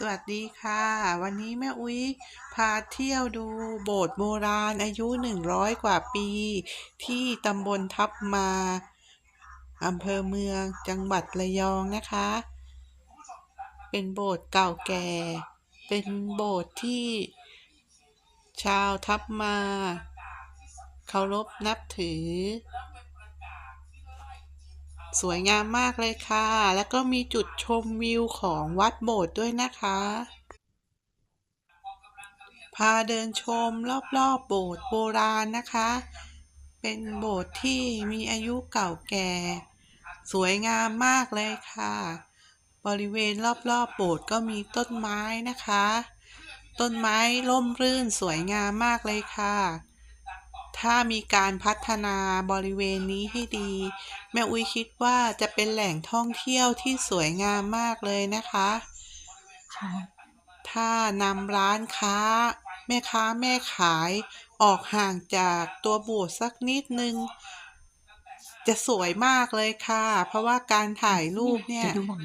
สวัสดีค่ะ วันนี้แม่อุ๊ยพาเที่ยวดูโบสถ์โบราณอายุ 100 กว่าปี ที่ตำบลทับมาอำเภอเมืองจังหวัดระยองนะคะ เป็นโบสถ์เก่าแก่ เป็นโบสถ์ที่ ชาวทับมาเคารพนับถือ สวยงามมากเลยค่ะ แล้วก็มีจุดชมวิวของวัดโบสถ์ด้วยนะคะ พาเดินชมรอบๆโบสถ์โบราณนะคะ เป็นโบสถ์ที่มีอายุเก่าแก่ สวยงามมากเลยค่ะ บริเวณรอบๆโบสถ์ก็มีต้นไม้นะคะ ต้นไม้ร่มรื่นสวยงามมากเลยค่ะ ถ้ามีการพัฒนาบริเวณนี้ให้ดี แม่อุ้ยคิดว่าจะเป็นแหล่งท่องเที่ยวที่สวยงามมากเลยนะคะค่ะถ้านำร้านค้า แม่ค้าแม่ขายออกห่างจากตัวโบสถ์สักนิดนึง จะสวยมากเลยค่ะ เพราะว่าการถ่ายรูปเนี่ยจะดูหม่อม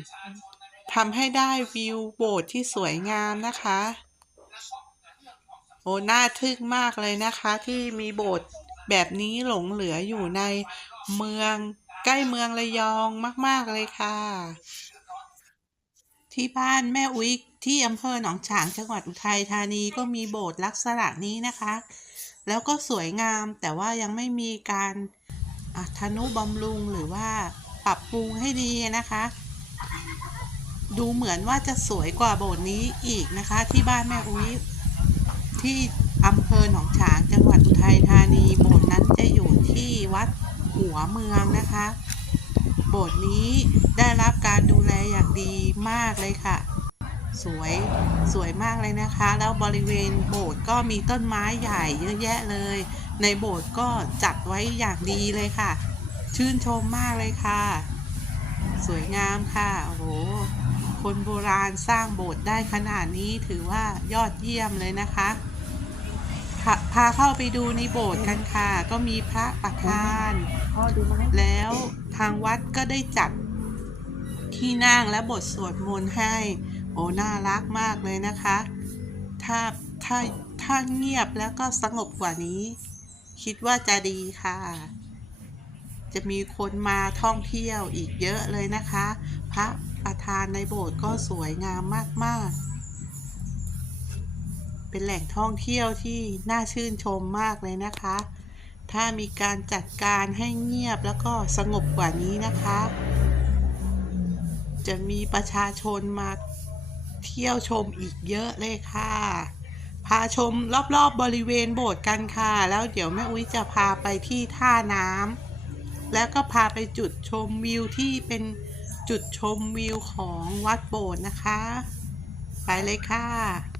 ทำให้ได้วิวโบสถ์ที่สวยงามนะคะ โอ้น่าทึ่งมากเลยนะคะ ที่มีโบสถ์แบบนี้หลงเหลืออยู่ในเมืองใกล้เมืองระยองมาก ๆ เลยค่ะ ที่บ้านแม่อุ๊ยที่อำเภอหนองฉางจังหวัดอุทัยธานีก็มีโบสถ์ลักษณะนี้นะคะ แล้วก็สวยงามแต่ว่ายังไม่มีการทนุบำรุงหรือว่าปรับปรุงให้ดีนะคะ ดูเหมือนว่าจะสวยกว่าโบสถ์นี้อีกนะคะ ที่บ้านแม่อุ๊ย ที่อำเภอหนองฉางจังหวัดอุทัยธานีโบสถ์นั้นจะอยู่ที่วัดหัวเมืองนะคะ โบสถ์นี้ได้รับการดูแลอย่างดีมากเลยค่ะ สวยสวยมากเลยนะคะ แล้วบริเวณโบสถ์ก็มีต้นไม้ใหญ่เยอะแยะเลย ในโบสถ์ก็จัดไว้อย่างดีเลยค่ะ ชื่นชมมากเลยค่ะ สวยงามค่ะโอ้โหคนโบราณสร้างโบสถ์ได้ขนาดนี้ถือว่ายอดเยี่ยมเลยนะคะ พาพาเข้าไปดูในโบสถ์กันค่ะ ก็มีพระประธานพ่อดูไหมแล้วทางวัดก็ได้จัดที่นั่งและบทสวดมนต์ให้ โอ้น่ารักมากเลยนะคะ ถ้าถ้าถ้าเงียบแล้วก็สงบกว่านี้ คิดว่าจะดีค่ะ จะมีคนมาท่องเที่ยวอีกเยอะเลยนะคะ พระประธานในโบสถ์ก็สวยงามมากๆ เป็นแหล่งท่องเที่ยวที่น่าชื่นชมมากเลยนะคะ ถ้ามีการจัดการให้เงียบแล้วก็สงบกว่านี้นะคะ จะมีประชาชนมาเที่ยวชมอีกเยอะเลยค่ะ พาชมรอบๆบบริเวณโบสถ์กันค่ะ แล้วเดี๋ยวแม่อุ้ยจะพาไปที่ท่าน้ำแล้วก็พาไปจุดชมวิวที่เป็นจุดชมวิวของวัดโบสถ์นะคะ ไปเลยค่ะ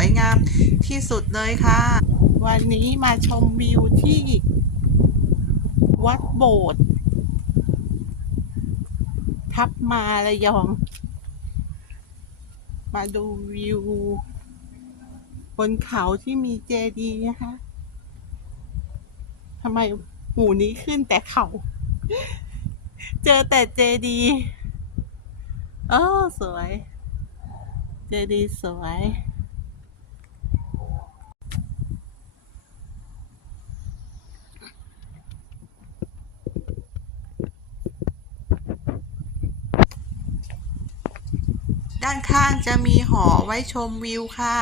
วยงามที่สุดเลยค่ะ วันนี้มาชมวิวที่ วัดโบสถ์ทับมาระยอง มาดูวิว บนเขาที่มีเจดีย์นะคะทำไมหมู่นี้ขึ้นแต่เขา เจอแต่เจดีย์โอ้สวย เจดีย์สวย ด้านข้างจะมีหอไว้ชมวิวค่ะ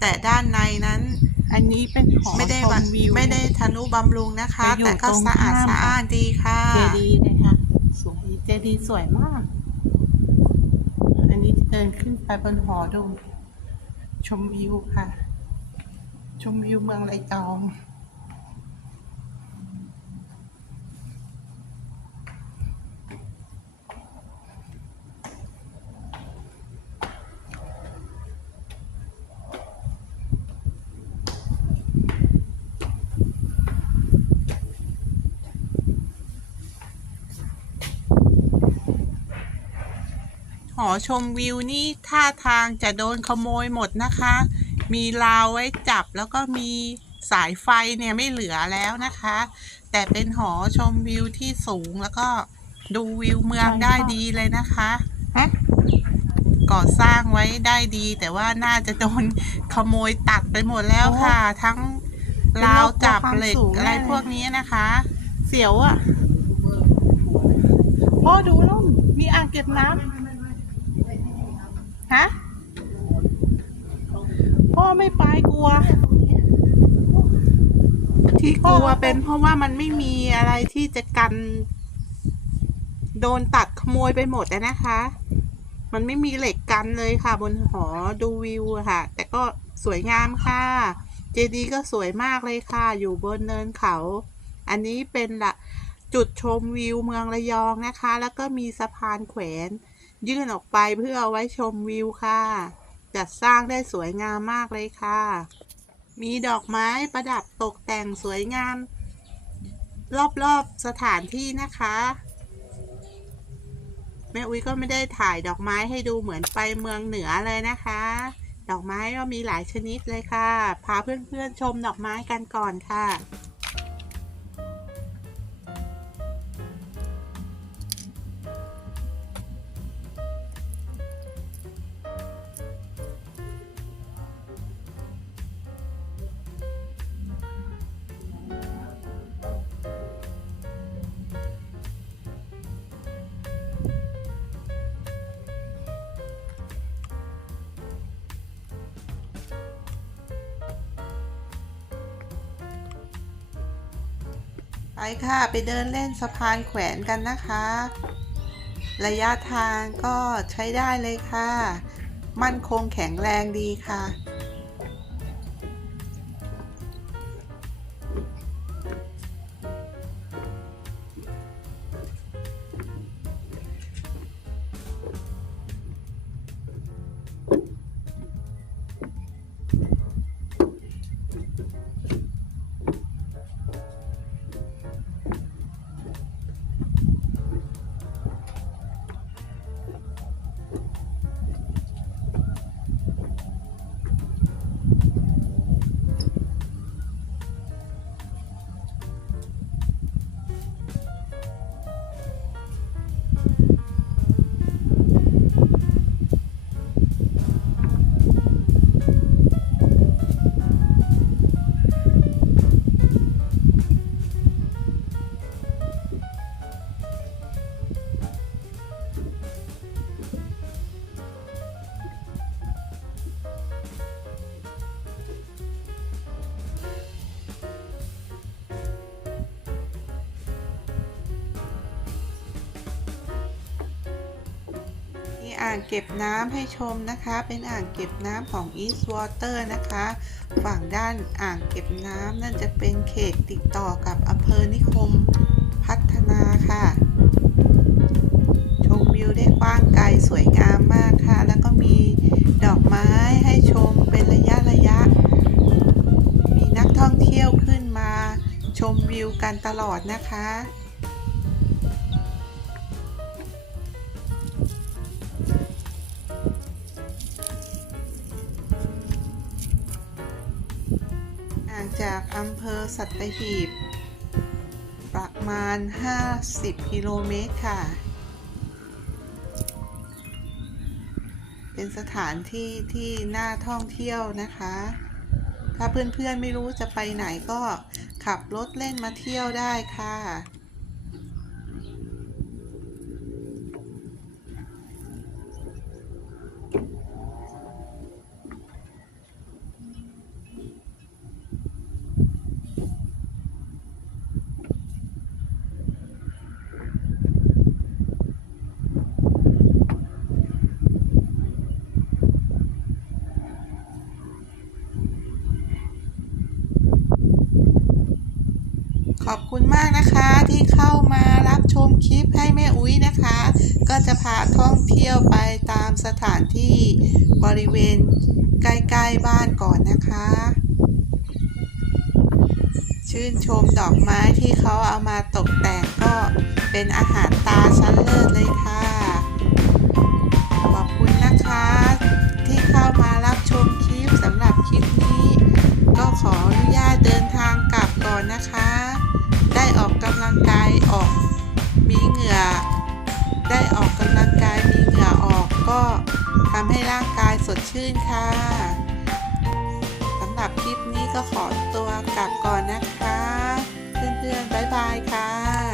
แต่ด้านในนั้น อันนี้เป็นหอไม่ได้ชบะมวิว ไม่ได้ทนุบำรุงนะคะไปอยู่แต่ก็ตรงสะอาดข้ามสะอ้านดีค่ะ เจดีย์เลยค่ะสวยเจดีย์สวยมาก อันนี้เดินขึ้นไปบนหอดู ชมวิวค่ะ ชมวิวเมืองไรจอง อชมวิวนี่ท่าทางจะโดนขโมยหมดนะคะ มีราวไว้จับแล้วก็มีสายไฟเนี่ยไม่เหลือแล้วนะคะ แต่เป็นหอชมวิวที่สูงแล้วก็ดูวิวเมืองได้ดีเลยนะคะฮะก่อสร้างไว้ได้ดี แต่ว่าน่าจะโดนขโมยตัดไปหมดแล้วค่ะ ทั้งราวจับเหล็กอะไรพวกนี้นะคะ เสียวอะพ่อดูแล้วมีอ่างเก็บน้ำ ฮะพ่อไม่ไปกลัว ที่กลัวเป็นเพราะว่ามันไม่มีอะไรที่จะกัน โดนตัดขโมยไปหมดอะนะคะ มันไม่มีเหล็กกันเลยค่ะ บนหอดูวิวอะค่ะ แต่ก็สวยงามค่ะ เจดีย์ก็สวยมากเลยค่ะ อยู่บนเนินเขา อันนี้เป็นละจุดชมวิวเมืองระยองนะคะ แล้วก็มีสะพานแขวน ยื่นออกไปเพื่อเอาไว้ชมวิวค่ะ จัดสร้างได้สวยงามมากเลยค่ะ มีดอกไม้ประดับตกแต่งสวยงาม รอบๆสถานที่นะคะแม่อุ้ยก็ไม่ได้ถ่ายดอกไม้ให้ดูเหมือนไปเมืองเหนือเลยนะคะ ดอกไม้ก็มีหลายชนิดเลยค่ะ พาเพื่อนๆชมดอกไม้กันก่อนค่ะ ไปค่ะ ไปเดินเล่นสะพานแขวนกันนะคะ ระยะทางก็ใช้ได้เลยค่ะ มั่นคงแข็งแรงดีค่ะ อ่างเก็บน้ำให้ชมนะคะ เป็นอ่างเก็บน้ำของ East Water นะคะ ฝั่งด้านอ่างเก็บน้ำนั่นจะเป็นเขตติดต่อกับอำเภอนิคมพัฒนาค่ะ ชมวิวได้กว้างไกลสวยงามมากค่ะ แล้วก็มีดอกไม้ให้ชมเป็นระยะระยะ มีนักท่องเที่ยวขึ้นมา ชมวิวกันตลอดนะคะ สัตหีบ ประมาณ 50 กิโลเมตรค่ะ เป็นสถานที่ที่น่าท่องเที่ยวนะคะ ถ้าเพื่อนๆไม่รู้จะไปไหนก็ขับรถเล่นมาเที่ยวได้ค่ะ ขอบคุณมากนะคะที่เข้ามารับชมคลิปให้แม่อุ้ยนะคะ ก็จะ พาท่องเที่ยวไปตามสถานที่บริเวณใกล้ๆบ้านก่อนนะคะ ชื่นชมดอกไม้ที่เขาเอามาตกแต่งก็เป็นอาหารตาชั้นเลิศเลยค่ะ ขอบคุณนะคะ ที่เข้ามารับชมคลิปสำหรับคลิปนี้ ก็ขออนุญาตเดินทางกลับก่อนนะคะ ได้ออกกำลังกายออกมีเหงื่อ ก็ทำให้ร่างกายสดชื่นค่ะสำหรับคลิปนี้ก็ขอตัวกลับก่อนนะคะ เพื่อนๆ บ๊ายบายค่ะ